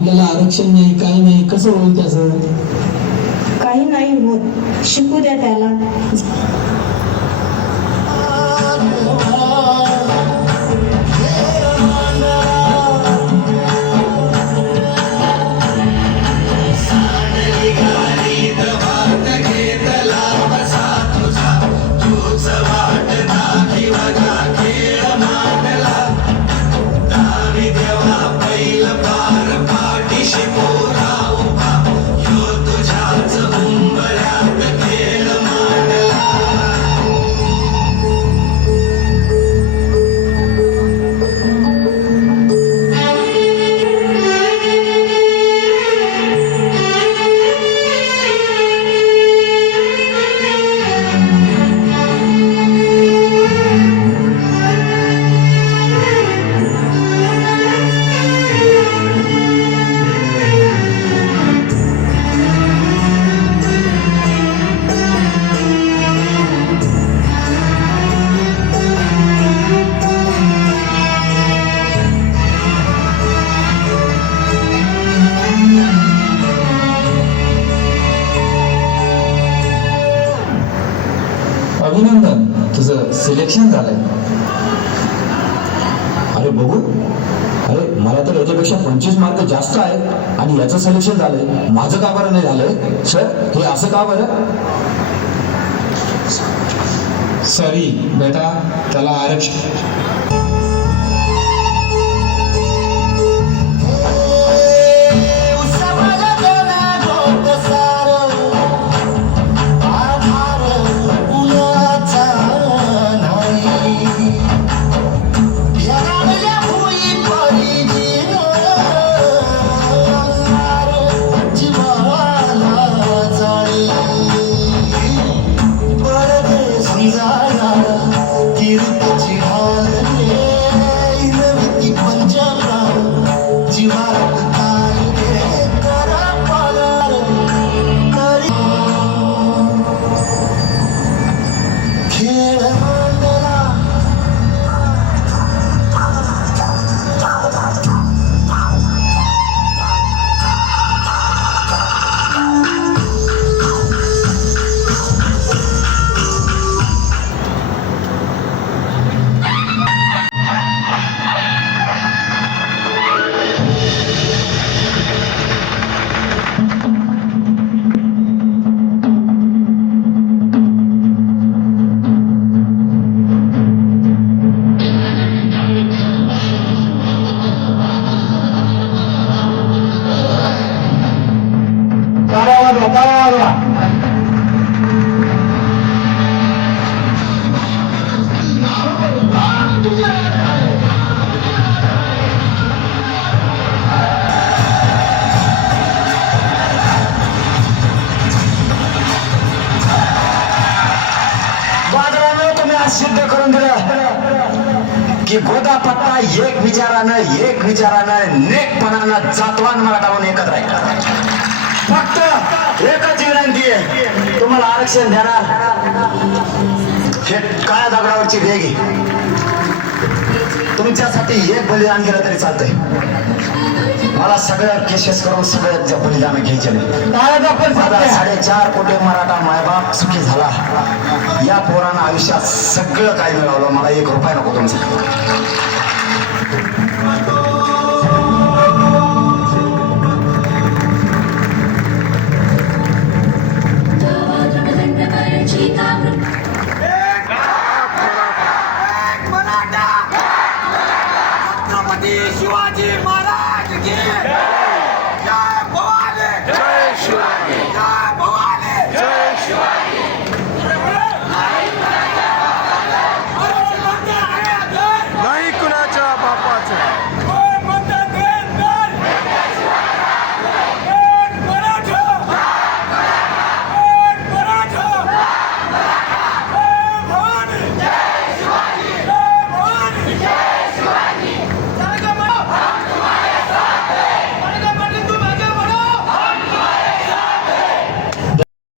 आपल्याला आरक्षण नाही, काही नाही, कसं होईल त्याचं? काही नाही होत, शिकू द्या त्याला. अभिनंदन, तुझं सिलेक्शन झालंय. अरे बघू, अरे मला तर याच्यापेक्षा 25 मार्क जास्त आहेत आणि याचं सिलेक्शन झालंय, माझं का बरं नाही झालंय? सर, हे असं का बरं? सॉरी बेटा, त्याला आरक्षण. सिद्ध करून दिलं की गोदा पट्टा एक विचारानं नेकपणानं जातवान मराठा म्हणून एकत्र आहे. फक्त एकच विनंती आहे, तुम्हाला आरक्षण देणार हे काळ्या दगडावरची रेग आहे. तुमच्यासाठी एक बलिदान केलं तरी चालतंय. मला सगळं केसेस करून सगळं बलिदान घ्यायचे नाही. 4.5 कोटी मराठा मायबाप सुखी झाला. या पोरानं आयुष्यात सगळं काय मिळवलं, मला 1 रुपया नको तुमचा. शिवाजी महाराज की